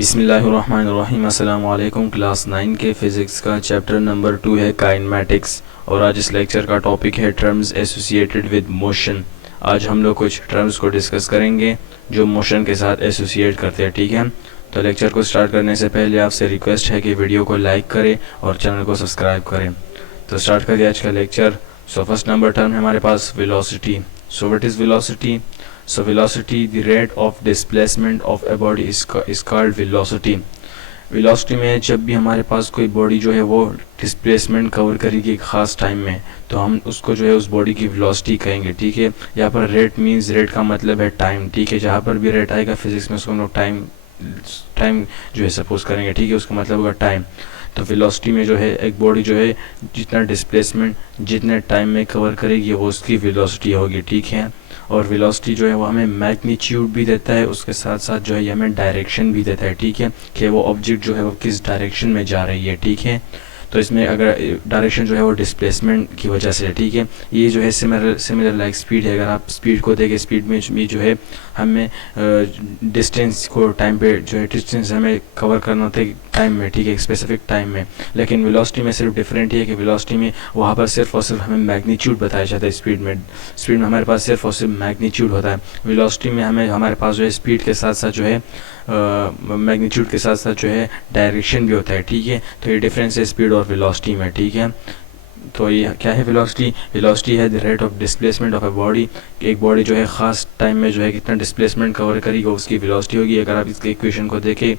बिस्मिल्लाहिर्रहमानिर्रहीम। अस्सलाम वालेकुम। क्लास 9 के फ़िज़िक्स का चैप्टर नंबर 2 है काइनेमैटिक्स और आज इस लेक्चर का टॉपिक है टर्म्स एसोसिएटेड विद मोशन। आज हम लोग कुछ टर्म्स को डिस्कस करेंगे जो मोशन के साथ एसोसिएट करते हैं। ठीक है, तो लेक्चर को स्टार्ट करने से पहले आपसे रिक्वेस्ट है कि वीडियो को लाइक करें और चैनल को सब्सक्राइब करें। तो स्टार्ट करिए आज का lecture. So first number term है हमारे पास velocity. So what is velocity? So velocity, the rate of displacement of a body is called velocity. Velocity में जब भी हमारे पास कोई बॉडी जो है वो डिस्प्लेसमेंट कवर करेगी एक ख़ास टाइम में, तो हम उसको जो है उस बॉडी की वेलोसिटी कहेंगे। ठीक है, यहाँ पर रेट मीन्स, रेट का मतलब है टाइम। ठीक है, जहाँ पर भी रेट आएगा फिजिक्स में उसको हम लोग टाइम जो है सपोज करेंगे। ठीक है, उसका मतलब होगा टाइम। तो वेलोसिटी में जो है एक बॉडी जो है जितना डिस्प्लेसमेंट जितने टाइम में कवर करेगी वो उसकी वेलोसिटी होगी। ठीक है, और वेलोसिटी जो है वो हमें मैग्नीट्यूड भी देता है, उसके साथ साथ जो है ये हमें डायरेक्शन भी देता है। ठीक है, कि वो ऑब्जेक्ट जो है वो किस डायरेक्शन में जा रही है। ठीक है, तो इसमें अगर डायरेक्शन जो है वो डिस्प्लेसमेंट की वजह से है। ठीक है, ये जो है सिमिलर लाइक स्पीड है। अगर आप स्पीड को देखें, स्पीड में जो है हमें डिस्टेंस को टाइम पे जो है डिस्टेंस हमें कवर करना होता है टाइम में। ठीक है, एक स्पेसिफिक टाइम में। लेकिन वेलोसिटी में सिर्फ डिफरेंट है कि वेलोसिटी में वहाँ पर सिर्फ और सिर्फ हमें मैग्नीट्यूड बताया जाता है। स्पीड में हमारे पास सिर्फ और सिर्फ मैग्नीट्यूड होता है। वेलोसिटी में हमारे पास जो है स्पीड के साथ साथ जो है मैग्नीट्यूड के साथ साथ जो है डायरेक्शन भी होता है। ठीक है, तो ये डिफरेंस है स्पीड और वेलोसिटी में। ठीक है, तो ये क्या है वेलोसिटी? वेलोसिटी है the rate of displacement of a body. एक बॉडी जो है ख़ास टाइम में जो है कितना डिस्प्लेसमेंट कवर करेगी उसकी वेलोसिटी होगी। अगर आप इसके इक्वेशन को देखें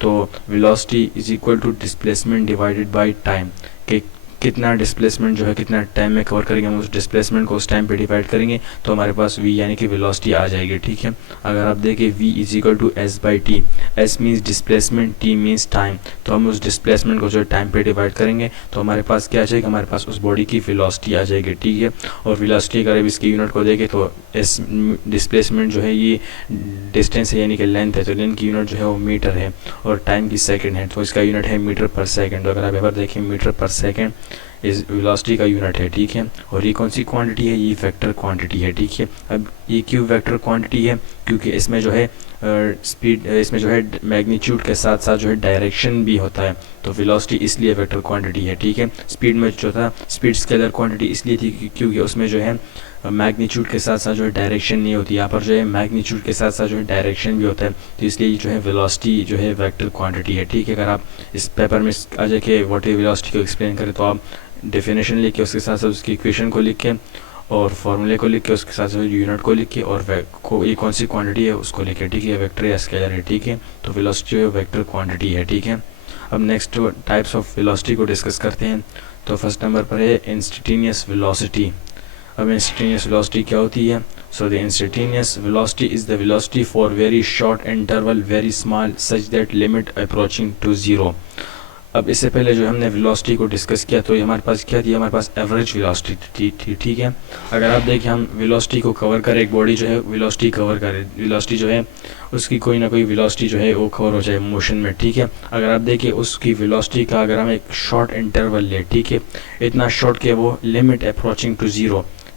तो velocity is equal to displacement divided by time. कि कितना डिस्प्लेसमेंट जो है कितना टाइम में कवर करेंगे, हम उस डिस्प्लेसमेंट को उस टाइम पे डिवाइड करेंगे तो हमारे पास v यानी कि वेलोसिटी आ जाएगी। ठीक है, अगर आप देखें v is equal to S by T. S means displacement, T means time. तो हम उस डिस्प्लेसमेंट को जो है टाइम पे डिवाइड करेंगे तो हमारे पास क्या आ जाएगा, हमारे पास उस बॉडी की वेलोसिटी आ जाएगी। ठीक है, और वेलोसिटी अगर अब इसकी यूनिट को देखें तो एस डिस्प्लेसमेंट जो है ये डिस्टेंस है यानी कि लेंथ है, तो लेंथ की यूनिट जो है वो मीटर है और टाइम की सेकेंड है, तो इसका यूनिट है मीटर पर सेकेंड। तो अगर आप यहाँ पर देखें मीटर पर सेकेंड इस वेलोसिटी का यूनिट है। ठीक है, और ये कौन सी क्वांटिटी है? ये वेक्टर क्वांटिटी है। ठीक है, अब ये क्यों वेक्टर क्वांटिटी है? क्योंकि इसमें जो है स्पीड, इसमें जो है मैग्नीट्यूड के साथ साथ जो है डायरेक्शन भी होता है, तो वेलोसिटी इसलिए वेक्टर क्वांटिटी है। ठीक है, स्पीड में जो था स्पीड स्केलर क्वांटिटी इसलिए थी क्योंकि उसमें जो है मैग्नीट्यूड के साथ साथ जो है डायरेक्शन नहीं होती। यहाँ पर जो है मैग्नीट्यूड के साथ साथ जो है डायरेक्शन भी होता है, तो इसलिए जो है वेलोसिटी जो है वेक्टर क्वांटिटी है। ठीक है, अगर आप इस पेपर में आ जाके व्हाट इज वेलोसिटी को एक्सप्लेन करें तो आप डेफिनेशन लिख के उसके साथ साथ उसकी इक्वेशन को लिख के और फॉर्मूले को लिख के उसके साथ साथ यूनिट को लिख के और ये कौन सी क्वांटिटी है उसको लिख के। ठीक है, वेक्टर या स्केलर है। ठीक है, तो वेलोसिटी जो है वेक्टर क्वांटिटी है। ठीक है, अब नेक्स्ट टाइप्स ऑफ वेलोसिटी को डिस्कस करते हैं। तो फर्स्ट नंबर पर है इंस्टेंटेनियस वेलोसिटी। अब इंस्टेंटेनियस वेलोसिटी क्या होती है? So the instantaneous velocity is the velocity for very short interval very small such that limit approaching to zero. अब इससे पहले जो हमने वेलोसिटी को डिस्कस किया तो ये हमारे पास क्या थी, हमारे पास एवरेज वेलोसिटी थी। ठीक है, अगर आप देखें हम वेलोसिटी को कवर करें, एक बॉडी जो है वेलोसिटी कवर करे, वेलोसिटी जो है उसकी कोई ना कोई वेलोसिटी जो है वो कवर हो जाए मोशन में। ठीक है, अगर आप देखें उसकी वेलोसिटी का अगर हम एक शॉर्ट इंटरवल ले, ठीक है, इतना शॉर्ट के वो लिमिट अप्रोचिंग टू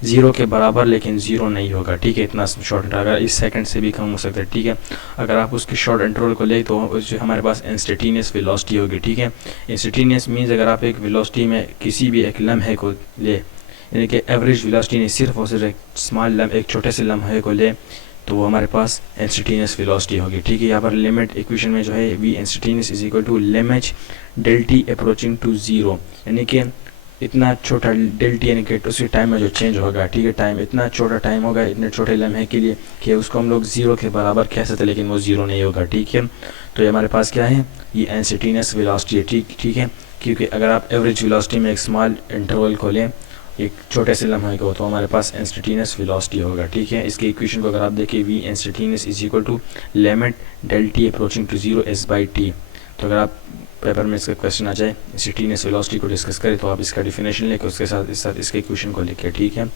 जीरो के बराबर लेकिन जीरो नहीं होगा। ठीक है, इतना शॉर्ट, अगर इस सेकंड से भी कम हो सकता है। ठीक है, अगर आप उसके शॉर्ट इंटरवल को ले तो जो हमारे पास इंस्टेंटेनियस वेलोसिटी होगी। ठीक है, इंस्टेंटेनियस मीन्स अगर आप एक वेलोसिटी में किसी भी एक लम्हे को ले, यानी कि एवरेज वेलोसिटी नहीं, सिर्फ और सिर्फ एक स्मॉल एक छोटे से लम्हे को ले तो वो हमारे पास इंस्टेंटेनियस वेलोसिटी होगी। ठीक है, यहाँ पर लिमिट इक्वेशन में जो है V instantaneous is equal to limit del T approaching to zero, यानी कि इतना छोटा डेल टी यानी कि उसी टाइम में जो चेंज होगा। ठीक है, टाइम इतना छोटा टाइम होगा इतने छोटे लम्हे के लिए कि उसको हम लोग जीरो के बराबर कह सकते लेकिन वो जीरो नहीं होगा। ठीक है, तो ये हमारे पास क्या है, ये इंस्टेंटेनियस वेलोसिटी है। ठीक है, क्योंकि अगर आप एवरेज वेलोसिटी में एक स्मॉल इंटरवल को लें, एक छोटे से लम्हे को, तो हमारे पास इंस्टेंटेनियस वेलोसिटी होगा। ठीक है, इसके इक्वेशन को अगर आप देखें V instantaneous is equal to limit del T approaching to zero S by T. तो अगर आप पेपर में इसका क्वेश्चन आ जाए इंस्टेंटेनियस वेलोसिटी को डिस्कस करें तो आप इसका डिफिनेशन लेके उसके साथ इसके इक्वेशन को लिखे। ठीक है,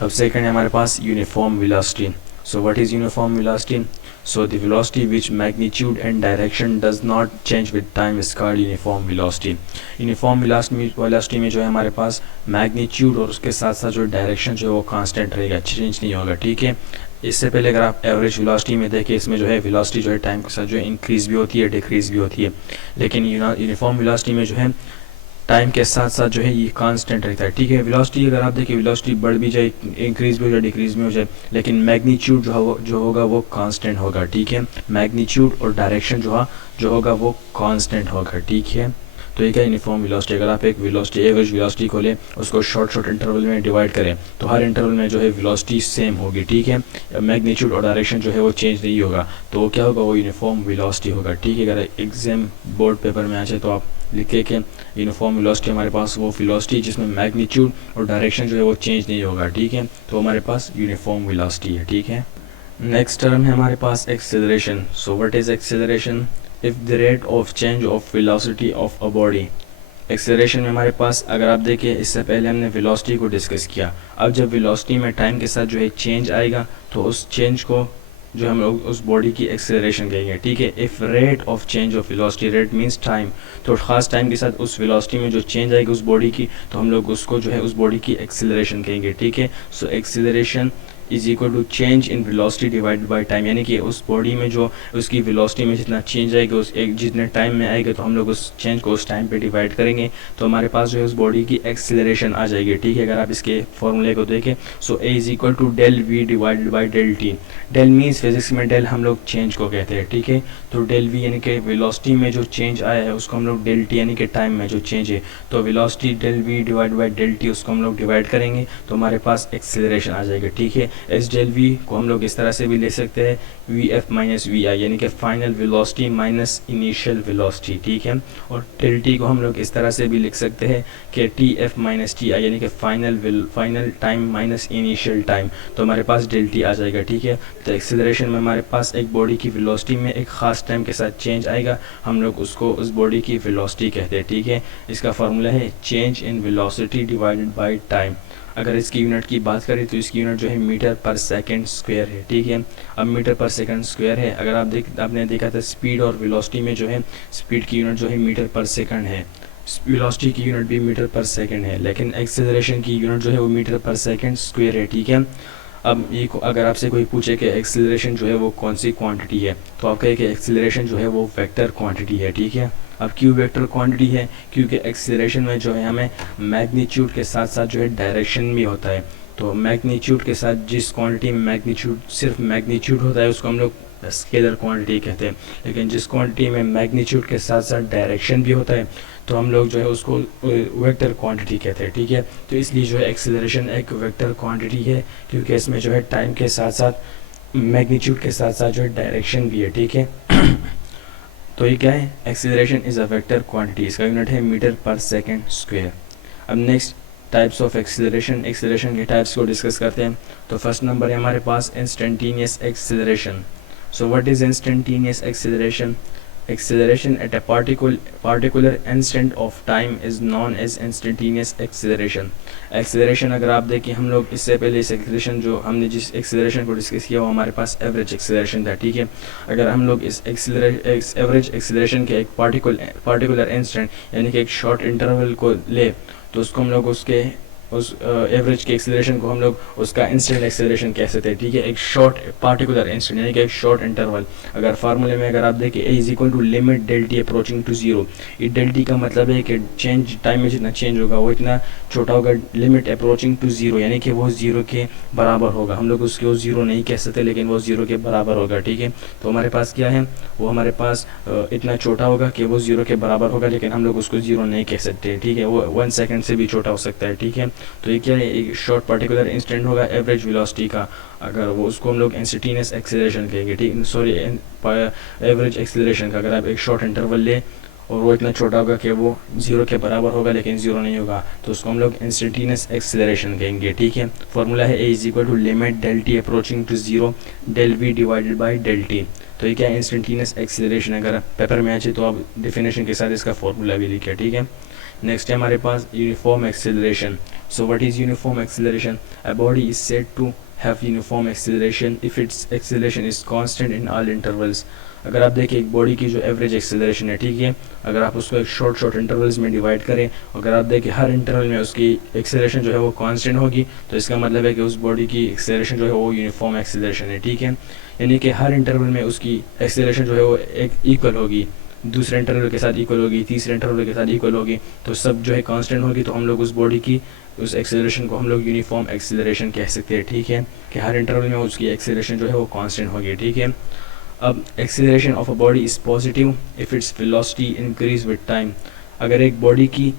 अब सेकंड है हमारे पास uniform velocity. So what is uniform velocity? So the velocity which magnitude and direction does not change with time is called uniform velocity. Uniform velocity में जो है हमारे पास मैग्नीट्यूड और उसके साथ साथ जो डायरेक्शन जो है वो कांस्टेंट रहेगा, चेंज नहीं होगा। ठीक है, इससे पहले अगर आप एवरेज वेलोसिटी में देखें, इसमें जो है वेलोसिटी जो है टाइम के साथ जो है इंक्रीज़ भी होती है, डिक्रीज़ भी होती है, लेकिन यूनिफॉर्म वेलोसिटी में जो है टाइम के साथ साथ जो है ये कांस्टेंट रहता है। ठीक है, वेलोसिटी अगर आप देखें, वेलोसिटी बढ़ भी जाए, इंक्रीज़ भी हो जाए, डिक्रीज़ भी हो जाए, लेकिन मैग्नीट्यूड जो होगा वो कांस्टेंट होगा। ठीक है, मैग्नीट्यूड और डायरेक्शन जो होगा वो कांस्टेंट होगा। ठीक है, तो ये क्या यूनिफॉर्म वेलोसिटी। अगर आप एक वेलोसिटी एवरेज वेलोसिटी को लें, उसको शॉर्ट इंटरवल में डिवाइड करें, तो हर इंटरवल में जो है वेलोसिटी सेम होगी। ठीक है, मैग्नीट्यूड और डायरेक्शन जो है वो चेंज नहीं होगा, तो वो क्या होगा, वो यूनिफॉर्म वेलोसिटी होगा। ठीक है, अगर एग्जाम बोर्ड पेपर में आ जाए तो आप लिखे कि यूनिफॉर्म वेलोसिटी हमारे पास वो वेलोसिटी जिसमें मैग्नीट्यूड और डायरेक्शन जो है वो चेंज नहीं होगा। ठीक है, तो हमारे पास यूनिफॉर्म वेलोसिटी है। ठीक है, नेक्स्ट टर्म है हमारे पास acceleration. So what is acceleration? If the rate of change of velocity of a body. Acceleration में हमारे पास अगर आप देखिए, इससे पहले हमने वेलोसिटी को डिस्कस किया, अब जब वेलोसिटी में टाइम के साथ जो है चेंज आएगा, तो उस चेंज को जो हम लोग उस बॉडी की एक्सेलरेशन कहेंगे। ठीक है, if rate of change of velocity, rate means time, तो ख़ास टाइम के साथ उस वेलोसिटी में जो चेंज आएगी उस बॉडी की, तो हम लोग उसको जो है उस बॉडी की एक्सेलरेशन कहेंगे। ठीक है, so acceleration is equal to change in velocity divided by time, यानी कि उस बॉडी में जो उसकी वेलोसिटी में जितना चेंज आएगा उस एक जितने टाइम में आएगा, तो हम लोग उस चेंज को उस टाइम पे डिवाइड करेंगे, तो हमारे पास जो है उस बॉडी की एक्सेलरेशन आ जाएगी। ठीक है, अगर आप इसके फॉर्मूले को देखें, so a is equal to del v divided by del t. Del means physics में डेल हम लोग चेंज को कहते हैं। ठीक है, तो डेल वी यानी कि वेलोसिटी में जो चेंज आया है उसको हम लोग डेल टी यानी कि टाइम में जो चेंज है, तो velocity del V divide by del T उसको हम लोग डिवाइड करेंगे, तो हमारे पास एक्सेलरेशन आ जाएगा। ठीक है, एस डेल वी को हम लोग इस तरह से भी ले सकते हैं, वी एफ माइनस वी आई, यानी कि final velocity minus initial velocity. ठीक है, और डेल टी को हम लोग इस तरह से भी लिख सकते हैं कि T F minus T I, यानी कि final time minus initial time, तो हमारे पास डेल टी आ जाएगा। ठीक है, तो एक्सेलरेशन में हमारे पास एक बॉडी की वेलोसिटी में एक ख़ास टाइम के साथ चेंज आएगा, हम लोग उसको उस बॉडी की वेलोसिटी कहते हैं। ठीक है, इसका फार्मूला है change in velocity divided by time. अगर इसकी यूनिट की बात करें तो इसकी यूनिट जो है मीटर पर सेकंड स्क्वायर है। ठीक है, अब मीटर पर सेकंड स्क्वायर है, अगर आपने देखा था स्पीड और वेलोसिटी में जो है स्पीड की यूनिट जो है मीटर पर सेकंड है, वेलोसिटी की यूनिट भी मीटर पर सेकंड है, लेकिन एक्सेलरेशन की यूनिट जो है वो मीटर पर सेकंड स्क्वायर है। ठीक है, अब ये अगर आपसे कोई पूछे कि एक्सेलरेशन जो है वो कौन सी क्वांटिटी है, तो आप कहें कि एक्सेलरेशन जो है वो वेक्टर क्वांटिटी है। ठीक है, अब क्यों वेक्टर क्वांटिटी है? क्योंकि एक्सेलरेशन में जो है हमें मैग्नीट्यूड के साथ साथ जो है डायरेक्शन भी होता है, तो मैग्नीट्यूड के साथ जिस क्वांटिटी में मैग्नीट्यूड सिर्फ मैग्नीट्यूड होता है उसको हम लोग स्केलर क्वांटिटी कहते हैं, लेकिन जिस क्वांटिटी में मैग्नीट्यूड के साथ साथ डायरेक्शन भी होता है तो हम लोग जो है उसको वेक्टर क्वांटिटी कहते हैं। ठीक है, तो इसलिए जो है एक्सेलरेशन एक वेक्टर क्वांटिटी है, क्योंकि इसमें जो है टाइम के साथ साथ मैग्नीट्यूड के साथ साथ जो है डायरेक्शन भी है। ठीक है तो ये क्या है? Acceleration is a vector quantity, इसका यूनिट है मीटर पर सेकेंड स्क्वायर। अब next types of acceleration, acceleration के टाइप्स को डिस्कस करते हैं। तो फर्स्ट नंबर है हमारे पास instantaneous acceleration. So what is instantaneous acceleration? Acceleration at a particular instant of time is known as instantaneous acceleration. Acceleration अगर आप देखें, हम लोग इससे पहले इस acceleration जो हमने जिस acceleration को डिस्कस किया वो हमारे पास एवरेज acceleration था। ठीक है, अगर हम लोग इस एवरेज acceleration के एक particular instant यानी कि एक शॉर्ट इंटरवल को ले, तो उसको हम लोग उस एवरेज के एक्सेलरेशन को हम लोग उसका इंस्टेंट एक्सेलरेशन कह सकते हैं। ठीक है, एक शॉर्ट पार्टिकुलर इंस्टेंट यानी कि एक शॉर्ट इंटरवल। अगर फार्मूले में अगर आप देखें a is equal to limit del T approaching to zero, ये डेल टी का मतलब है कि चेंज टाइम में जितना चेंज होगा वो इतना छोटा होगा, लिमिट अप्रोचिंग टू जीरो यानी कि वो जीरो के बराबर होगा। हम लोग उसको जीरो नहीं कह सकते, लेकिन वो जीरो के बराबर होगा। ठीक है, तो हमारे पास क्या है, वो हमारे पास इतना छोटा होगा कि वो जीरो के बराबर होगा, लेकिन हम लोग उसको जीरो नहीं कह सकते। ठीक है, वो 1 सेकंड से भी छोटा हो सकता है। ठीक है, तो ये क्या है, एक शॉर्ट पर्टिकुलर इंस्टेंट होगा एवरेज वेलोसिटी का, अगर वो उसको हम लोग इंस्टेंटेनियस एक्सेलरेशन कहेंगे। ठीक, सॉरी एवरेज एक्सेलरेशन का अगर आप एक शॉर्ट इंटरवल ले और वो इतना छोटा होगा कि वो जीरो के बराबर होगा लेकिन जीरो नहीं होगा, तो उसको हम लोग इंस्टेंटेनियस एक्सेलरेशन कहेंगे। ठीक है, फॉर्मूला है a is equal to limit del T approaching to zero del v divided by del t. तो ये क्या है, इंस्टेंटेनियस एक्सेलरेशन। अगर पेपर में आ जाए तो आप डेफिनेशन के साथ इसका फॉर्मूला भी लिखे। ठीक है, नेक्स्ट है हमारे पास uniform acceleration. So what is uniform acceleration? A body is said to have uniform acceleration if its acceleration is constant in all intervals। अगर आप देखें एक बॉडी की जो एवरेज एक्सेलरेशन है, ठीक है, अगर आप उसको एक शॉर्ट इंटरवल्स में डिवाइड करें, अगर आप देखें हर इंटरवल में उसकी एक्सेलरेशन जो है वो कांस्टेंट होगी, तो इसका मतलब है कि उस बॉडी की एक्सेलरेशन जो है वो यूनिफॉर्म एक्सेलरेशन है, ठीक है। यानी कि हर इंटरवल में उसकी एक्सेलरेशन जो है वो एक इक्वल होगी, दूसरे इंटरवल के साथ इक्वल होगी, तीसरे इंटरवल के साथ इक्वल होगी, तो सब जो है कांस्टेंट होगी, तो हम लोग उस बॉडी की उस एक्सेलरेशन को हम लोग यूनिफॉर्म एक्सेलरेशन कह सकते हैं, ठीक है, कि हर इंटरवल में उसकी एक्सेलरेशन जो है वो कांस्टेंट होगी, ठीक है। अब acceleration of a body is positive if its velocity increase with time. अगर एक बॉडी की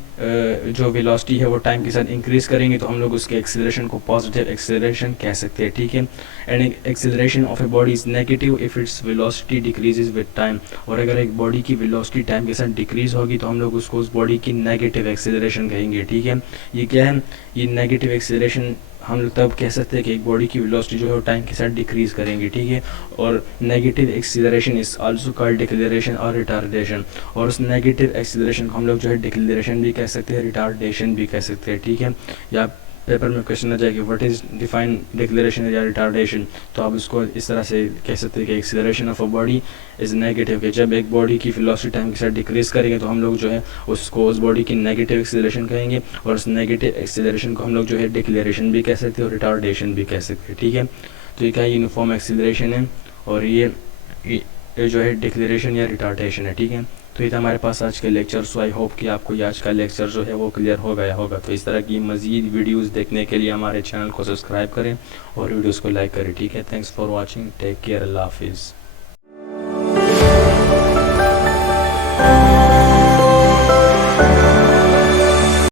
जो वेलोसिटी है वो टाइम के साथ इंक्रीज़ करेंगे तो हम लोग उसके एक्सेलरेशन को पॉजिटिव एक्सेलरेशन कह सकते हैं, ठीक है। And acceleration of a body is negative if its velocity decreases with time. और अगर एक बॉडी की वेलोसिटी टाइम के साथ डिक्रीज़ होगी तो हम लोग उसको उस बॉडी की नेगेटिव एक्सेलरेशन कहेंगे, ठीक है। ये क्या है, ये नेगेटिव एक्सेलरेशन हम लोग तब कह सकते हैं कि एक बॉडी की वेलोसिटी जो है वो टाइम के साथ डिक्रीज़ करेंगे, ठीक है। और negative acceleration is also called declaration और रिटार्डेशन। और उस नेगेटिव एक्सीलरेशन को हम लोग जो है डिक्लेरेशन भी कह सकते हैं, रिटार्डेशन भी कह सकते हैं, ठीक है। या पेपर में क्वेश्चन आ जाए कि व्हाट इज़ डिफाइन डिक्लेरेशन या रिटार्डेशन, तो आप उसको इस तरह से कह सकते हैं कि acceleration of a body is negative, कि जब एक बॉडी की वेलोसिटी टाइम के साथ डिक्रीज़ करेंगे तो हम लोग जो है उसको उस बॉडी की नेगेटिव एक्सीलरेशन कहेंगे, और उस नेगेटिव एक्सीलरेशन को हम लोग जो है डिक्लेरेशन भी कह सकते हैं और रिटार्डेशन भी कह सकते हैं, ठीक है। तो ये क्या यूनिफॉर्म एक्सीलरेशन है और ये जो है डिक्लेरेशन या रिटार्डेशन है, ठीक है। तो ये था हमारे पास आज के लेक्चर। सो आई होप कि आपको ये आज का लेक्चर जो है वो क्लियर हो गया होगा। तो इस तरह की मज़ीद वीडियोस देखने के लिए हमारे चैनल को सब्सक्राइब करें और वीडियोस को लाइक करें, ठीक है। Thanks for watching, take care, अल्लाह हाफिज़।